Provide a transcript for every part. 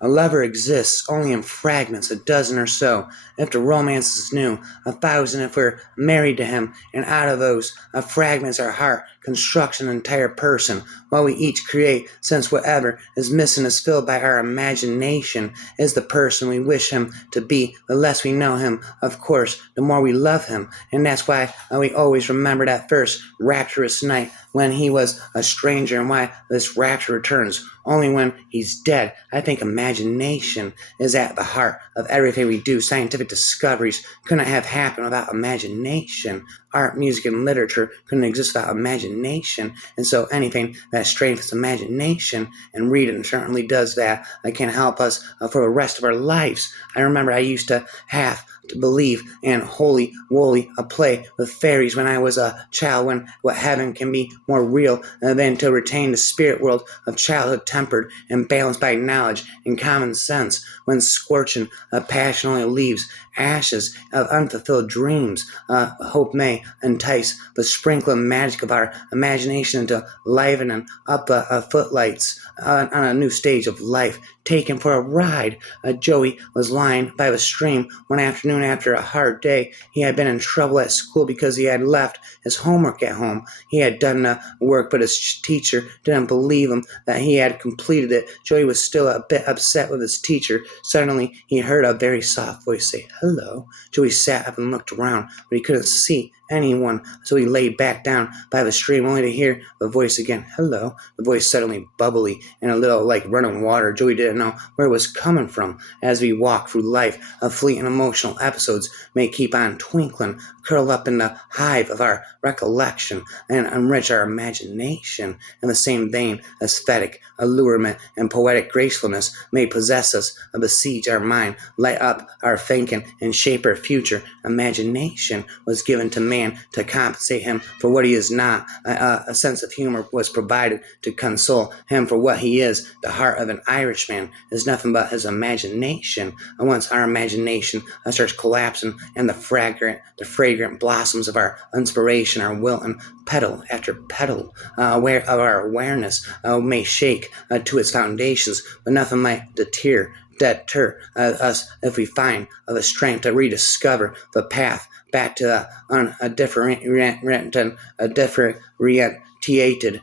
A lover exists only in fragments, a dozen or so. If the romance is new, 1,000 if we're married to him, and out of those fragments our heart constructs an entire person, while we each create, since whatever is missing is filled by our imagination, is the person we wish him to be. The less we know him, of course, the more we love him, and that's why we always remember that first rapturous night when he was a stranger, and why this rapture returns only when he's dead. I think imagination is at the heart of everything we do. Scientific discoveries couldn't have happened without imagination. Art, music, and literature couldn't exist without imagination. And so anything that strengthens imagination, and reading certainly does that, can help us for the rest of our lives. I remember I used to have to believe in Holy Woolly, a play with fairies when I was a child, when what heaven can be more real than to retain the spirit world of childhood, tempered and balanced by knowledge and common sense, when scorching passion only leaves ashes of unfulfilled dreams. Hope may entice the sprinkling magic of our imagination into livening up footlights on a new stage of life. Taken for a ride, Joey was lying by the stream one afternoon after a hard day. He had been in trouble at school because he had left his homework at home. He had done the work, but his teacher didn't believe him that he had completed it. Joey was still a bit upset with his teacher. Suddenly, he heard a very soft voice say, "Hello." Joey sat up and looked around, but he couldn't see anyone, so he lay back down by the stream only to hear the voice again. "Hello." The voice suddenly bubbly and a little like running water. Joey didn't know where it was coming from. As we walk through life, fleeting emotional episodes may keep on twinkling, curl up in the hive of our recollection, and enrich our imagination. In the same vein, aesthetic allurement and poetic gracefulness may possess us, besiege our mind, light up our thinking, and shape our future. Imagination was given to man to compensate him for what he is not. A sense of humor was provided to console him for what he is. The heart of an Irishman is nothing but his imagination. And once our imagination starts collapsing, and the fragrant blossoms of our inspiration are wilting petal after petal, aware of our awareness may shake to its foundations, but nothing might deter us if we find the strength to rediscover the path back to a differentiated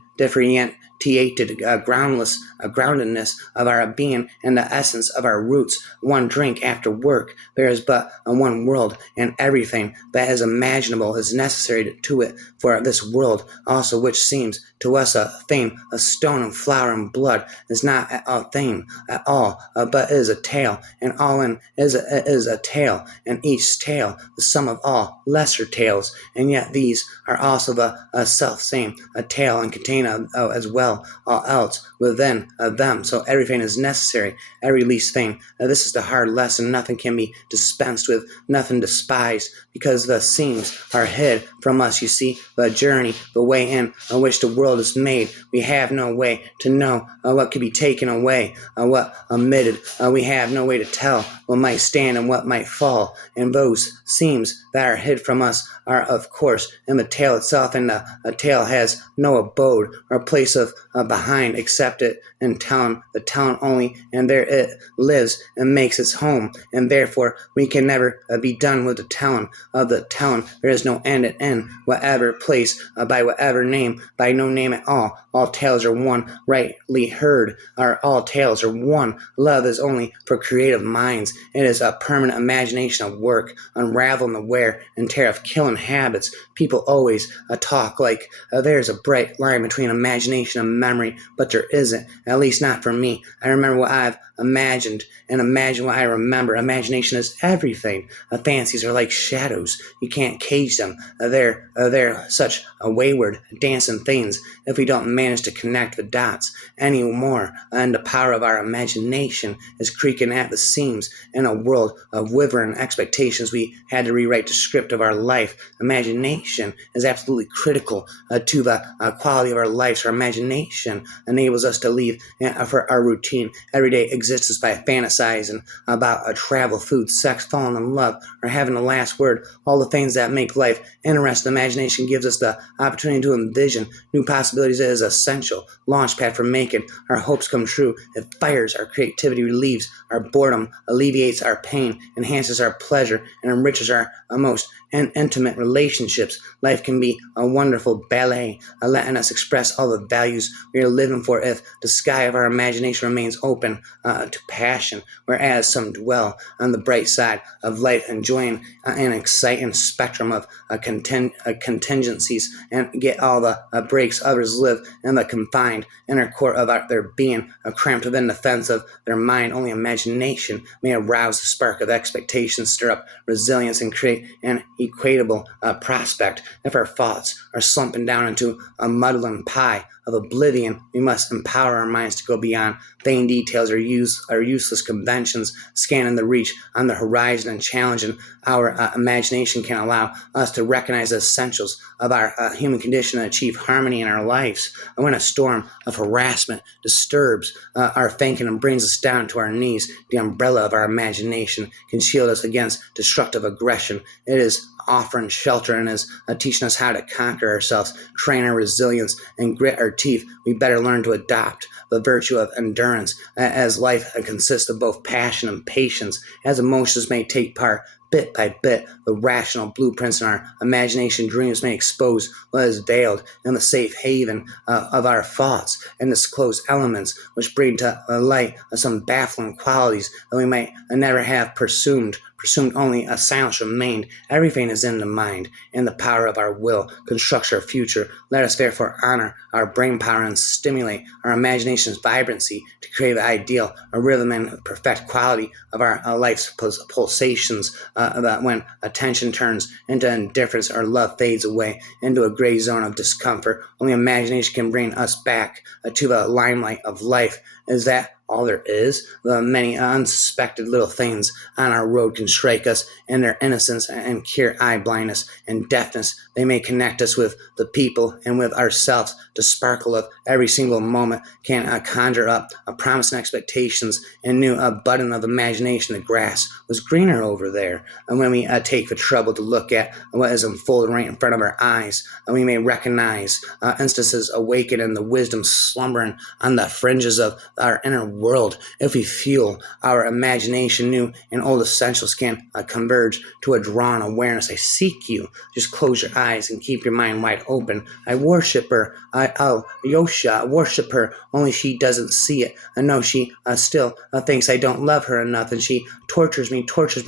groundedness of our being and the essence of our roots. One drink after work, there is but one world, and everything that is imaginable is necessary to it for this world also, which seems to us a thing, a stone and flower and blood, is not a thing at all, but is a tale, and all in is a tale, and each tale the sum of all lesser tales, and yet these are also the self same a tale, and contain as well all else within them. So everything is necessary, every least thing. This is the hard lesson. Nothing can be dispensed with, nothing despised, because the seams are hid from us. You see, the journey, the way in which the world is made. We have no way to know what could be taken away, what omitted. We have no way to tell what might stand and what might fall. And those seams that are hid from us are, of course, in the tale itself, and a tale has no abode or place of behind except it in the town only, and there it lives and makes its home, and therefore we can never be done with the telling of the telling. There is no end in whatever place, by whatever name, by no name at all. All tales are one, rightly heard, all tales are one. Love is only for creative minds. It is a permanent imagination of work, unraveling the wear and tear of killing habits. People always talk like there's a bright line between imagination and memory, but there isn't, at least not for me. I remember what I've imagined and imagine what I remember. Imagination is everything. Fancies are like shadows. You can't cage them. They're such wayward, dancing things if we don't manage to connect the dots anymore. And the power of our imagination is creaking at the seams in a world of withering expectations. We had to rewrite the script of our life. Imagination is absolutely critical to the quality of our lives. Our imagination imagination enables us to leave for our routine, everyday existence by fantasizing about travel, food, sex, falling in love, or having the last word, all the things that make life interesting. Imagination gives us the opportunity to envision new possibilities. It is essential launchpad for making our hopes come true. It fires our creativity, relieves our boredom, alleviates our pain, enhances our pleasure, and enriches our most intimate relationships. Life can be a wonderful ballet, letting us express all the values we are living for if the sky of our imagination remains open to passion, whereas some dwell on the bright side of life, enjoying an exciting spectrum of contingencies and get all the breaks. Others live in the confined inner core of their being, cramped within the fence of their mind. Only imagination may arouse the spark of expectation, stir up resilience, and create an equatable prospect. If our thoughts are slumping down into a muddling pie of oblivion, we must empower our minds to go beyond vain details or useless conventions, scanning the reach on the horizon and challenging our imagination can allow us to recognize the essentials of our human condition and achieve harmony in our lives. And when a storm of harassment disturbs our thinking and brings us down to our knees, the umbrella of our imagination can shield us against destructive aggression. It is offering shelter and is teaching us how to conquer ourselves, train our resilience, and grit our teeth. We better learn to adopt the virtue of endurance, as life consists of both passion and patience, as emotions may take part bit by bit. The rational blueprints in our imagination dreams may expose what is veiled in the safe haven of our thoughts, and disclose elements which bring to light some baffling qualities that we might never have presumed only a silence remained. Everything is in the mind, and the power of our will constructs our future. Let us therefore honor our brain power and stimulate our imagination's vibrancy to create the ideal, a rhythm and perfect quality of our life's pulsations. That when attention turns into indifference or love fades away into a gray zone of discomfort, only imagination can bring us back to the limelight of life. Is that all there is? The many unsuspected little things on our road can strike us in their innocence and cure eye blindness and deafness. They may connect us with the people and with ourselves. The sparkle of every single moment can conjure up a promise and expectations and new button of imagination. The grass was greener over there. And when we take the trouble to look at what is unfolding right in front of our eyes, we may recognize instances awakened in the wisdom slumbering on the fringes of our inner world. If we fuel our imagination, new and old essentials can converge to a drawn awareness. I seek you. Just close your eyes and keep your mind wide open. I worship her. Yosha, worship her. Only she doesn't see it. I know she still thinks I don't love her enough, and she tortures me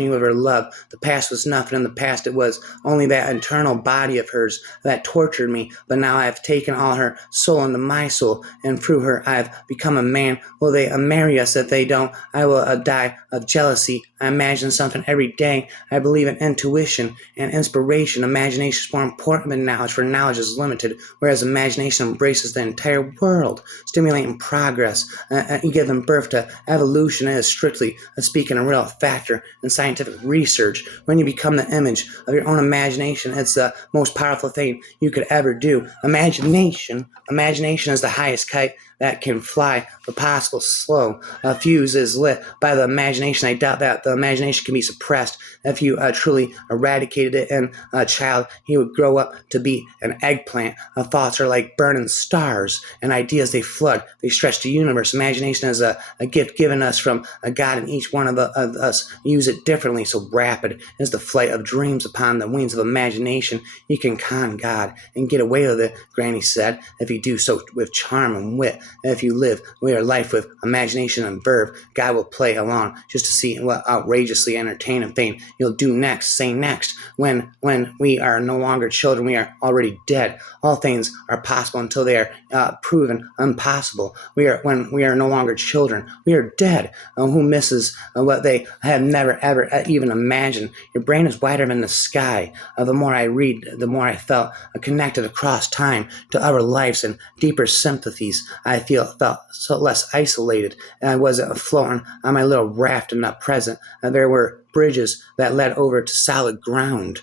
with her love. The past was nothing in the past. It was only that internal body of hers that tortured me. But now I have taken all her soul into my soul, and through her I have become a man. Will they marry us? If they don't, I will die of jealousy. I imagine something every day. I believe in intuition and inspiration. Imagination is more important than knowledge, for knowledge is limited, whereas imagination embraces the entire world, stimulating progress and giving birth to evolution. It is strictly speaking a real factor in scientific research. When you become the image of your own imagination, it's the most powerful thing you could ever do. Imagination is the highest kite that can fly, but possible slow. A fuse is lit by the imagination. I doubt that the imagination can be suppressed. If you truly eradicated it in a child, he would grow up to be an eggplant. Thoughts are like burning stars, and ideas, they flood, they stretch the universe. Imagination is a gift given us from a God, and each one of us use it differently. So rapid is the flight of dreams upon the wings of imagination. You can con God and get away with it, Granny said, if you do so with charm and wit. If you live your life with imagination and verve, God will play along just to see what outrageously entertaining thing you'll do next. Say next. When we are no longer children, we are already dead. All things are possible until they are proven impossible. When we are no longer children, we are dead. Who misses what they have never ever even imagined? Your brain is wider than the sky. The more I read, the more I felt connected across time to other lives and deeper sympathies. I felt so less isolated, and I wasn't floating on my little raft in the present. There were bridges that led over to solid ground.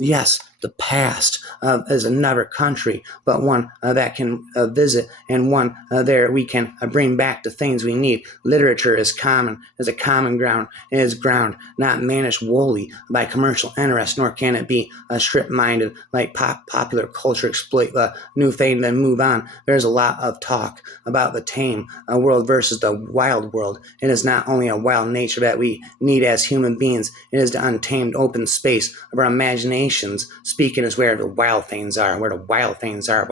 Yes, the past is another country, but one that can visit, and one there we can bring back the things we need. Literature is a common ground. It is ground not managed wholly by commercial interest, nor can it be strip-minded like popular culture exploit the new thing then move on. There's a lot of talk about the tame world versus the wild world. It is not only a wild nature that we need as human beings, it is the untamed open space of our imaginations. Speaking is where the wild things are, where the wild things are.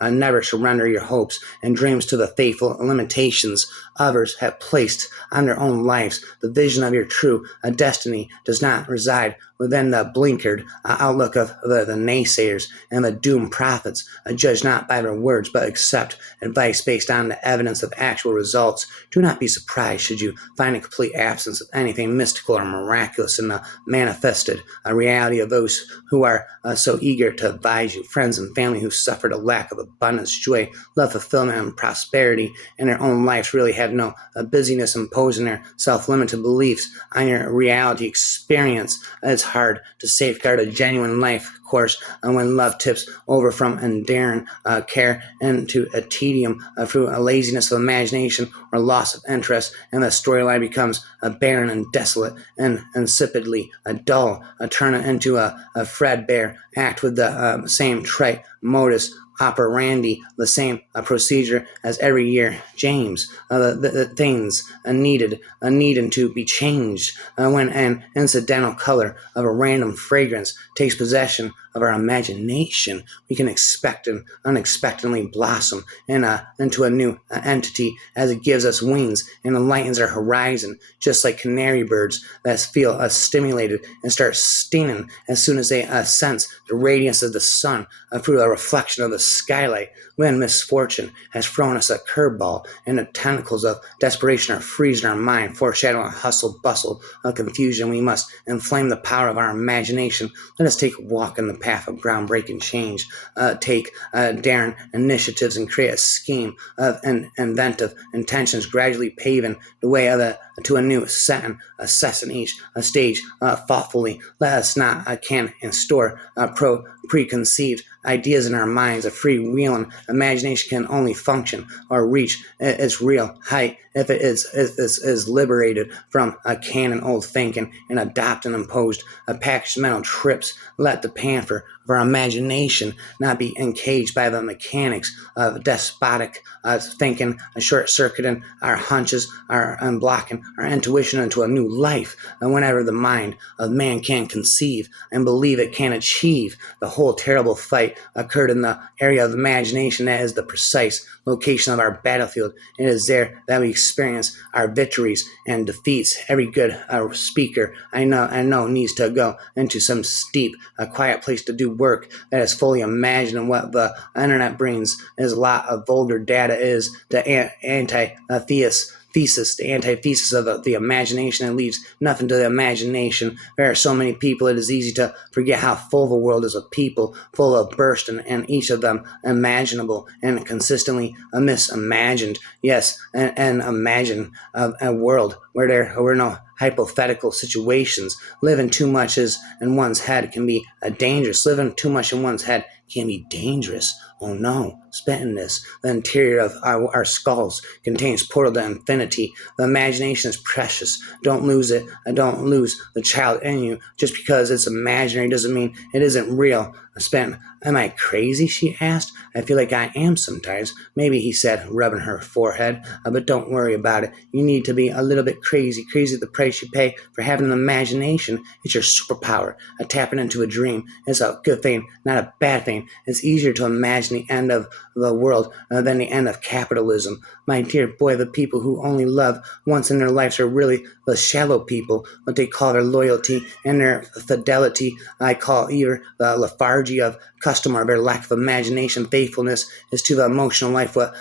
Never surrender your hopes and dreams to the faithful limitations others have placed on their own lives. The vision of your true destiny does not reside within the blinkered outlook of the naysayers and the doomed prophets. Judge not by their words, but accept advice based on the evidence of actual results. Do not be surprised should you find a complete absence of anything mystical or miraculous in the manifested reality of those who are so eager to advise you. Friends and family who suffered a lack of abundance, joy, love, fulfillment, and prosperity in their own lives really have no busyness imposing their self-limited beliefs on your reality experience. It's hard to safeguard a genuine life, of course, when love tips over from endearing care into a tedium through a laziness of imagination or loss of interest, and the storyline becomes barren and desolate and insipidly dull, turn it into a threadbare act with the same trite modus operandi, the same procedure as every year. James, the things needing to be changed when an incidental color of a random fragrance takes possession of our imagination. We can expect and unexpectedly blossom into a new entity as it gives us wings and enlightens our horizon, just like canary birds that feel stimulated and start stinging as soon as they sense the radiance of the sun through a reflection of the skylight. When misfortune has thrown us a curveball and the tentacles of desperation are freezing our mind, foreshadowing a hustle bustle of confusion, we must inflame the power of our imagination. Let us take a walk in the path of groundbreaking change, take daring initiatives and create a scheme of inventive intentions, gradually paving the way to a new setting, assessing each stage thoughtfully. Let us not can and store preconceived ideas in our minds. A freewheeling imagination can only function or reach its real height if it is liberated from a canon old thinking and adopt and imposed packaged mental trips. Let the panther of our imagination not be encaged by the mechanics of despotic thinking, short-circuiting our hunches, and blocking our intuition into a new life. And whenever the mind of man can conceive and believe it can achieve, the whole terrible fight occurred in the area of imagination that is the precise location of our battlefield. It is there that we experience our victories and defeats. Every good speaker I know needs to go into some steep, quiet place to do work that is fully imagined. And what the internet brings is a lot of vulgar data is the the antithesis of the imagination, and leaves nothing to the imagination. There are so many people, it is easy to forget how full the world is of people, full of burst, and each of them imaginable and consistently misimagined. Yes, and imagine a world where there were no hypothetical situations. Living too much in one's head can be dangerous. Living too much in one's head can be dangerous. Oh no, spitting this. The interior of our skulls contains portal to infinity. The imagination is precious. Don't lose it. Don't lose the child in you. Just because it's imaginary doesn't mean it isn't real. Am I crazy? She asked. I feel like I am sometimes. Maybe, he said, rubbing her forehead. But don't worry about it. You need to be a little bit crazy. Crazy at the price you pay for having an imagination. It's your superpower. Tapping into a dream is a good thing, not a bad thing. It's easier to imagine the end of the world than the end of capitalism. My dear boy, the people who only love once in their lives are really the shallow people. What they call their loyalty and their fidelity, I call either the lethargy of custom or their lack of imagination. Faithfulness is to the emotional life what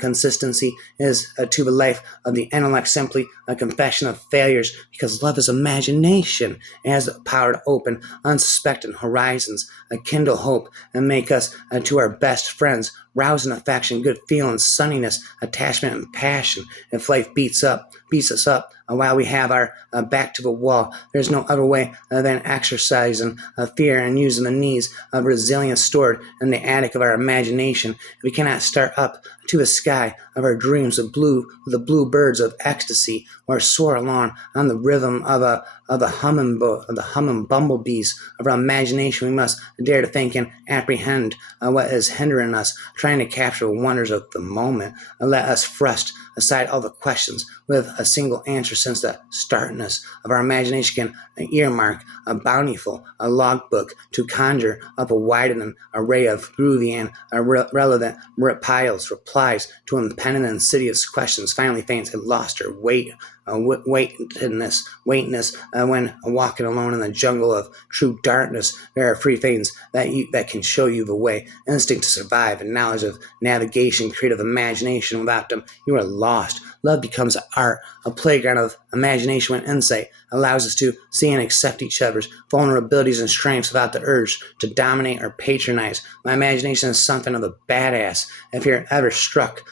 consistency is to the life of the intellect, simply a confession of failures, because love is imagination. It has the power to open unsuspected horizons, kindle hope, and make us to our best friends, rousing affection, good feelings, sunniness, attachment, and passion. If life beats us up, while we have our back to the wall, there's no other way than exercising fear and using the needs of resilience stored in the attic of our imagination. We cannot start up to the sky of our dreams of the blue birds of ecstasy, or soar along on the rhythm of the humming bumblebees of our imagination. We must dare to think and apprehend what is hindering us, trying to capture the wonders of the moment. Let us thrust aside all the questions with a single answer, since the startness of our imagination can earmark a bountiful logbook to conjure up a widening array of groovy and relevant replies to impending insidious questions. Finally, Faint had lost her weightness when walking alone in the jungle of true darkness. There are three things that can show you the way: instinct to survive and knowledge of navigation, creative imagination. Without them, you are lost. Love becomes an art, a playground of imagination when insight allows us to see and accept each other's vulnerabilities and strengths without the urge to dominate or patronize. My imagination is something of a badass. If you're ever stuck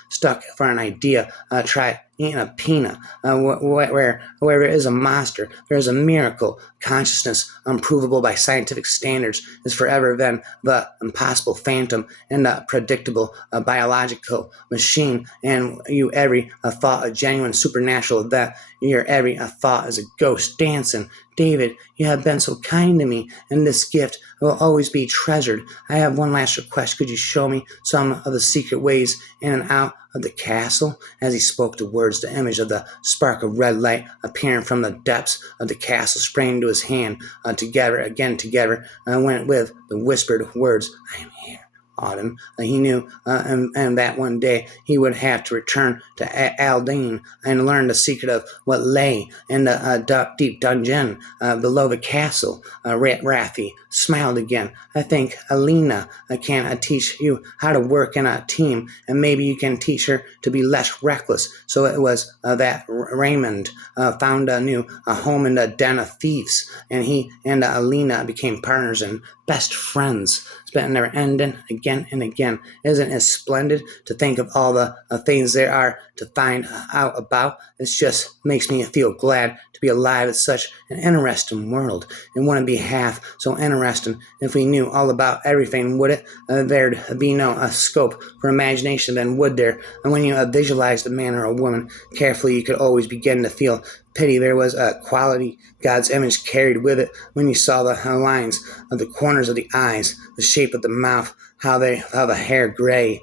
for an idea, try eating a peanut. Where there is a monster, there is a miracle. Consciousness, unprovable by scientific standards, is forever then the impossible phantom and the predictable biological machine. And you every thought a genuine supernatural event. Your every thought is a ghost dancing. David, you have been so kind to me, and this gift will always be treasured. I have one last request. Could you show me some of the secret ways in and out of the castle? As he spoke the words, the image of the spark of red light appearing from the depths of the castle sprang into his hand. Together, went with the whispered words, I am here. Autumn. He knew, and that one day he would have to return to Aldine and learn the secret of what lay in the deep dungeon below the castle. Raffi smiled again. I think Alina can teach you how to work in a team, and maybe you can teach her to be less reckless. So it was that Raymond found a new home in the den of thieves, and he and Alina became partners and best friends. Spent never ending again and again. Isn't it splendid to think of all the things there are to find out about? It just makes me feel glad to be alive in such an interesting world. It wouldn't be half so interesting if we knew all about everything, would it? There'd be no scope for imagination then, would there? And when you visualized a man or a woman carefully, you could always begin to feel pity. There was a quality God's image carried with it when you saw the lines of the corners of the eyes, the shape of the mouth, how the hair grew.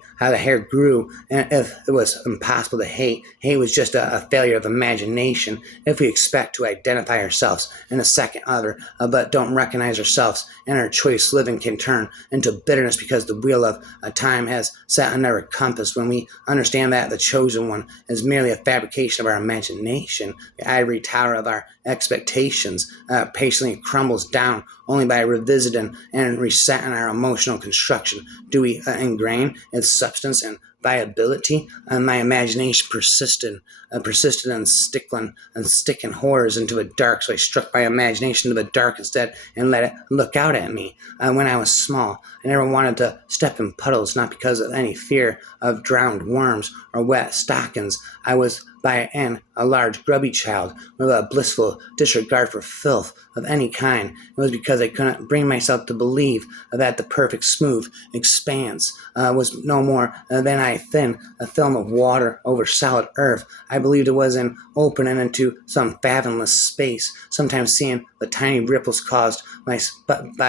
And if it was impossible to hate was just a failure of imagination. If we expect to identify ourselves in a second other, but don't recognize ourselves and our choice living, can turn into bitterness because the wheel of time has set another compass. When we understand that the chosen one is merely a fabrication of our imagination, the ivory tower of our expectations patiently crumbles down only by revisiting and resetting our emotional construction. Do we ingrain its substance and viability? And my imagination persisted in sticking horrors into the dark. So I struck my imagination into the dark instead and let it look out at me. When I was small, I never wanted to step in puddles, not because of any fear of drowned worms or wet stockings. I was by a large grubby child with a blissful disregard for filth of any kind. It was because I couldn't bring myself to believe that the perfect smooth expanse was no more than a film of water over solid earth. I believed it was an opening into some fathomless space, sometimes seeing the tiny ripples caused by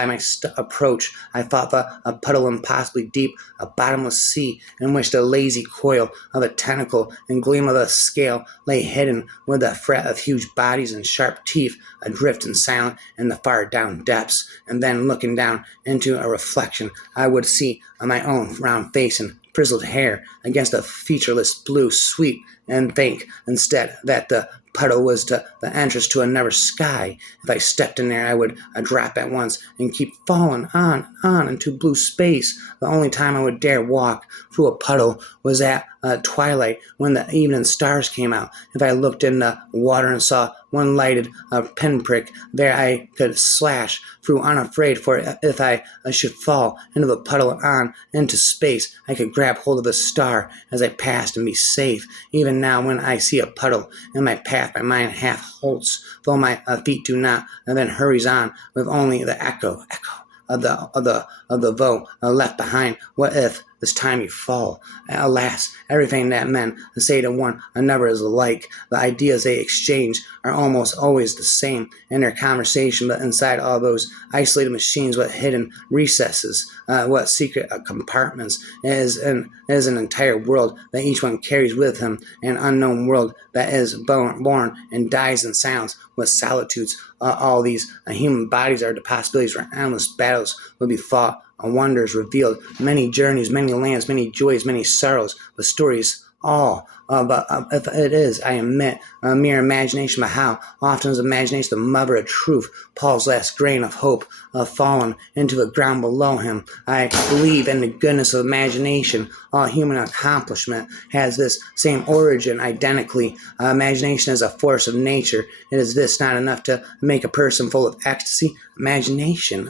my approach. I thought a puddle impossibly deep, a bottomless sea in which the lazy coil of a tentacle and gleam of a scale lay hidden with a fret of huge bodies and sharp teeth, adrift and silent in the far down depths. And then, looking down into a reflection, I would see my own round face and frizzled hair against a featureless blue sweep and think instead that the puddle was the entrance to another sky. If I stepped in there, I would drop at once and keep falling on into blue space. The only time I would dare walk through a puddle was at twilight when the evening stars came out. If I looked in the water and saw one lighted pinprick, there I could slash through unafraid, for if I should fall into the puddle on into space, I could grab hold of a star as I passed and be safe. Even now, when I see a puddle in my path, my mind half halts, though my feet do not, and then hurries on with only the echo of the voe left behind. What if this time you fall? Alas, everything that men say to one another is alike. The ideas they exchange are almost always the same in their conversation, but inside all those isolated machines, what hidden recesses, what secret compartments is an entire world that each one carries with him, an unknown world that is born and dies in silence. What solitudes all these human bodies are, the possibilities for endless battles will be fought, wonders revealed, many journeys, many lands, many joys, many sorrows, but stories all. But if it is, I admit, a mere imagination, but how often is imagination the mother of truth? Paul's last grain of hope fallen into the ground below him. I believe in the goodness of imagination. All human accomplishment has this same origin identically. Imagination is a force of nature. It is this not enough to make a person full of ecstasy? Imagination.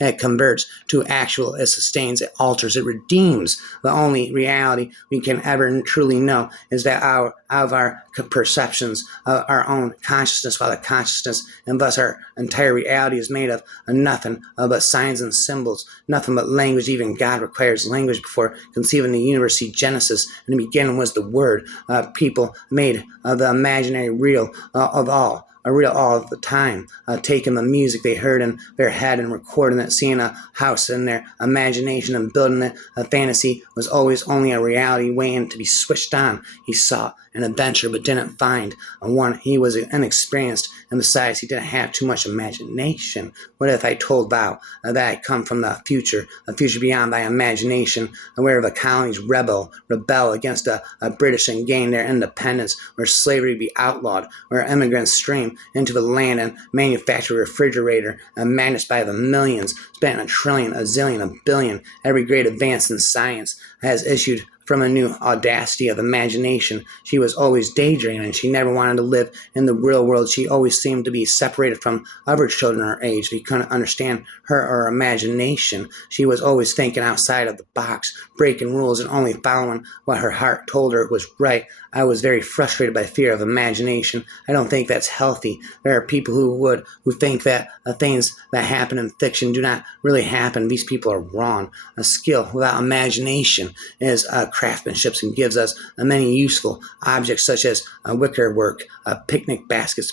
It converts to actual, it sustains, it alters, it redeems. The only reality we can ever truly know is that of our perceptions of our own consciousness, while the consciousness and thus our entire reality is made of nothing but signs and symbols, nothing but language. Even God requires language before conceiving the universe. See Genesis, in the beginning was the Word. People made the imaginary real of all. Real all the time, taking the music they heard in their head and recording it, seeing a house in their imagination and building it. A fantasy was always only a reality waiting to be switched on. He sought an adventure but didn't find one. He was inexperienced, and besides, he didn't have too much imagination. What if I told thou that I come from the future, a future beyond thy imagination, where the colonies rebel against the British and gain their independence, where slavery be outlawed, where immigrants stream into the land and manufacture a refrigerator, managed by the millions, spent a trillion, a zillion, a billion. Every great advance in science has issued from a new audacity of imagination. She was always daydreaming. She never wanted to live in the real world. She always seemed to be separated from other children her age. We couldn't understand her or her imagination. She was always thinking outside of the box, breaking rules and only following what her heart told her was right. I was very frustrated by fear of imagination. I don't think that's healthy. There are people who think that things that happen in fiction do not really happen. These people are wrong. A skill without imagination is craftsmanship and gives us many useful objects such as wicker work, picnic baskets.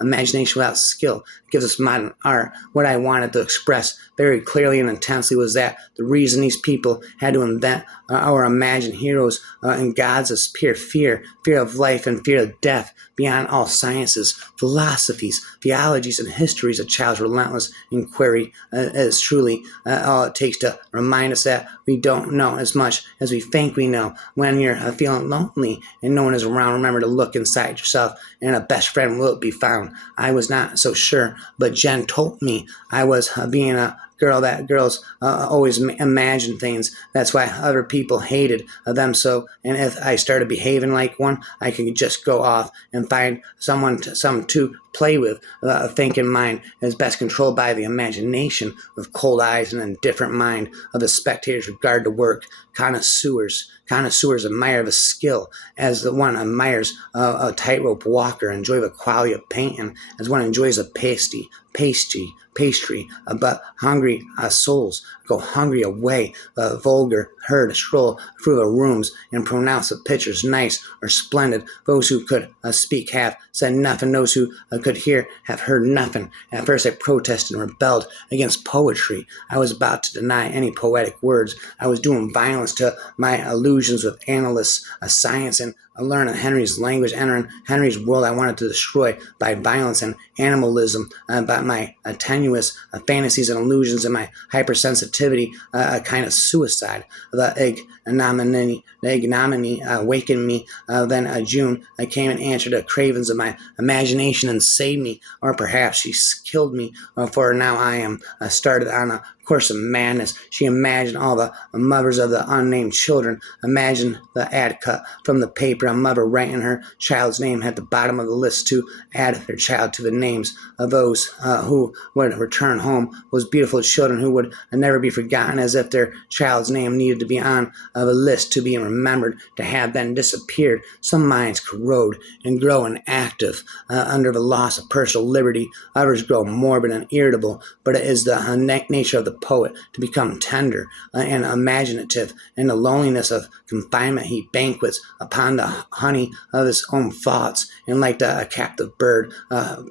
Imagination without skill gives us modern art. What I wanted to express very clearly and intensely was that the reason these people had to invent or imagine heroes and gods is pure fear of life and fear of death. Beyond all sciences, philosophies, theologies, and histories, a child's relentless inquiry is truly all it takes to remind us that we don't know as much as we think we know. When you're feeling lonely and no one is around, remember to look inside yourself, and a best friend will be found. I was not so sure, but Jen told me I was being a girls always imagine things. That's why other people hated them so. And if I started behaving like one, I could just go off and find some to play with. A thinking mind is best controlled by the imagination, with cold eyes and indifferent mind of the spectators regard to work. Connoisseurs admire the skill as the one admires a tightrope walker, enjoy the quality of painting as one enjoys a pastry, but hungry souls go hungry away. The vulgar herd stroll through the rooms and pronounce the pictures nice or splendid. Those who could speak have said nothing. Those who could hear have heard nothing. At first I protested and rebelled against poetry. I was about to deny any poetic words. I was doing violence to my illusions with analysts, science, and learning Henry's language, entering Henry's world I wanted to destroy by violence and animalism, by my tenuous fantasies and illusions and my hypersensitivity, a kind of suicide. The ignominy awakened me. Then June came and answered the cravings of my imagination and saved me, or perhaps she killed me, for now I am started on a course of madness. She imagined all the mothers of the unnamed children, imagined the ad cut from the paper, a mother writing her child's name at the bottom of the list to add their child to the names of those who would return home, those beautiful children who would never be forgotten, as if their child's name needed to be on a list to be remembered, to have then disappeared. Some minds corrode and grow inactive under the loss of personal liberty. Others grow morbid and irritable, but it is the nature of the poet to become tender and imaginative. In the loneliness of confinement, he banquets upon the honey of his own thoughts, and like a captive bird,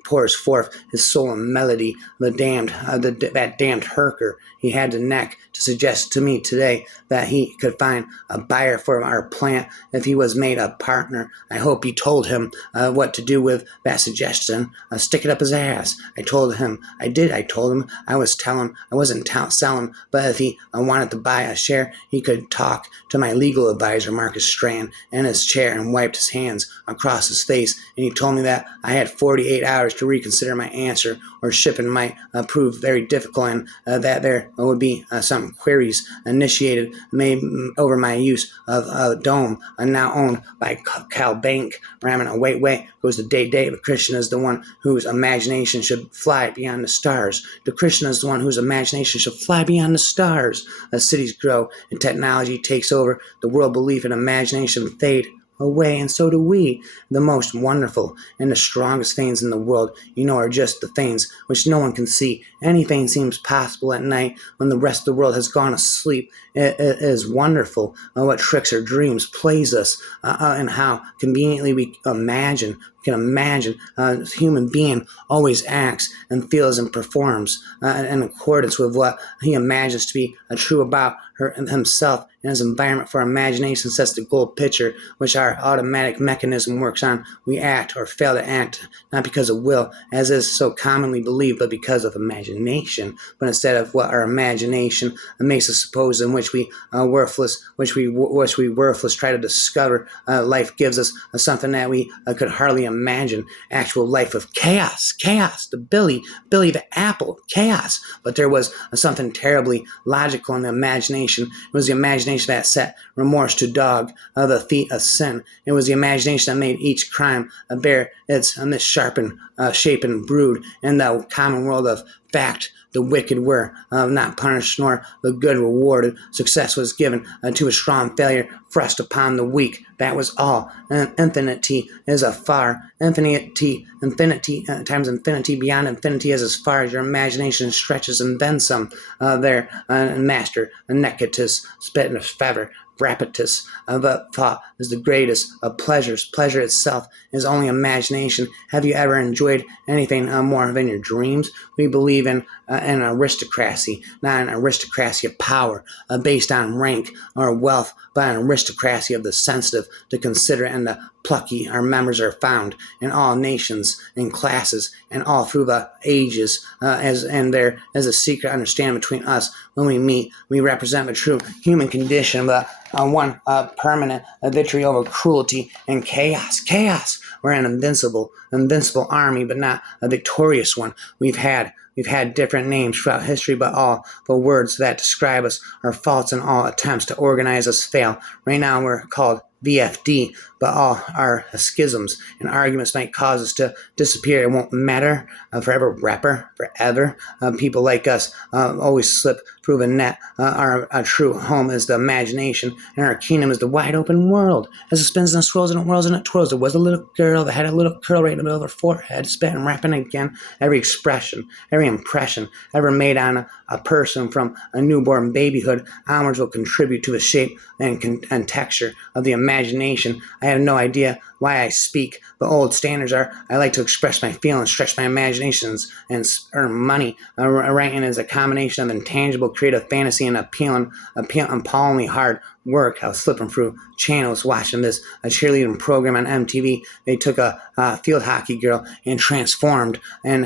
pours forth his soul in melody. That damned Herker, he had the neck to suggest to me today that he could find a buyer for our plant if he was made a partner. I hope he told him what to do with that suggestion. Stick it up his ass. I told him. I did. I told him. I wasn't selling, but if he wanted to buy a share, he could talk to my legal advisor, Marcus Strand, in his chair, and wiped his hands across his face. And he told me that I had 48 hours to reconsider my answer, or shipping might prove very difficult, and that there would be some queries initiated made over my use of a dome now owned by Cal Bank. Ramming, wait, goes the day. The Christian is the one whose imagination should fly beyond the stars. The Christian is the one whose imagination should fly beyond the stars. As cities grow and technology takes over, the world belief and imagination fade away, and so do we. The most wonderful and the strongest things in the world, are just the things which no one can see. Anything seems possible at night when the rest of the world has gone asleep. It is wonderful what tricks or dreams plays us, and how conveniently we imagine. We can imagine a human being always acts and feels and performs in accordance with what he imagines to be true about himself and his environment. For imagination sets the gold picture, which our automatic mechanism works on. We act or fail to act, not because of will, as is so commonly believed, but because of imagination. But instead of what our imagination makes us suppose, in which we worthless try to discover, life gives us something that we could hardly imagine. Actual life of chaos, the Billy the apple, chaos. But there was something terribly logical in the imagination. It was the imagination that set remorse to dog the feet of sin. It was the imagination that made each crime bear its misshapen shapen brood. In the common world of fact, the wicked were not punished, nor the good rewarded. Success was given to a strong, failure thrust upon the weak. That was all. And infinity is a far. Infinity times infinity beyond infinity is as far as your imagination stretches, and then some. Master Necatus spit in a feather. Rapitus, but thought is the greatest of pleasures. Pleasure itself is only imagination. Have you ever enjoyed anything more than your dreams? We believe in an aristocracy, not an aristocracy of power based on rank or wealth, but an aristocracy of the sensitive, the considerate, and the plucky. Our members are found in all nations and classes and all through the ages, and there is a secret understanding between us. When we meet, we represent the true human condition, but one permanent victory over cruelty and chaos. We're an invincible army, but not a victorious one. We've had different names throughout history, but all the words that describe us are false, and all attempts to organize us fail. Right now we're called VFD, but all our schisms and arguments might cause us to disappear. It won't matter forever. People like us always slip through the net. Our true home is the imagination, and our kingdom is the wide open world. As it spins and swirls and it whirls and it twirls, there was a little girl that had a little curl right in the middle of her forehead, spit and rapping again. Every expression, every impression ever made on a person from a newborn babyhood onwards will contribute to the shape and texture of the imagination. I have no idea why I speak. The old standards are, I like to express my feelings, stretch my imaginations, and earn money. Writing is a combination of intangible creative fantasy and appallingly hard work. I was flipping through channels watching this a cheerleading program on MTV. They took a field hockey girl and transformed her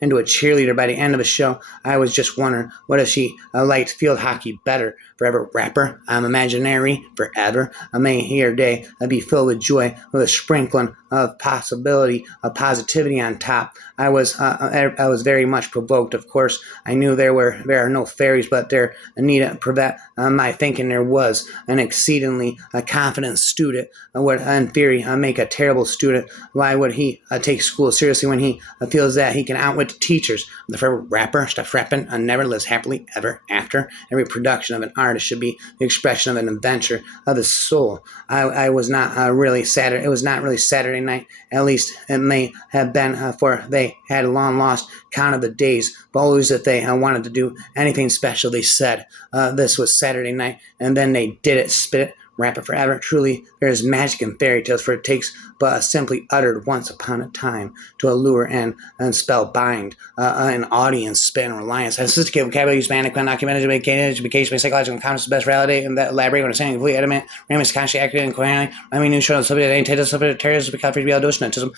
into a cheerleader by the end of the show. I was just wondering, what if she liked field hockey better? Forever rapper, I'm imaginary forever. May your day be filled with joy, with a sprinkling of possibility, of positivity on top. I was very much provoked. Of course, I knew there are no fairies, but there need to prevent my thinking there was an exceedingly confident student would, in theory, make a terrible student. Why would he take school seriously when he feels that he can outwit the teachers? The forever rapper, stuff rapping, never lives happily ever after. Every production of an artist should be the expression of an adventure of his soul. I was not really Saturday. It was not really Saturday night. At least it may have been, for they had long lost count of the days. But always if they wanted to do anything special, they said this was Saturday night, and then they did it, spit it, rap it forever. Truly, there is magic in fairy tales, for it takes but simply uttered once upon a time to allure and spellbind an audience, span reliance. A sophisticated vocabulary, Hispanic, undocumented, education, psychological comments, best validate, and that elaborate when it's saying complete, adamant, random, consciously accurate, and coherent. I mean, new show, subject, antithesis, subject, terrorism, free to be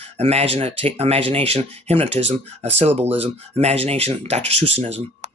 imagination, hypnotism, syllabalism, imagination, Dr. Seussianism.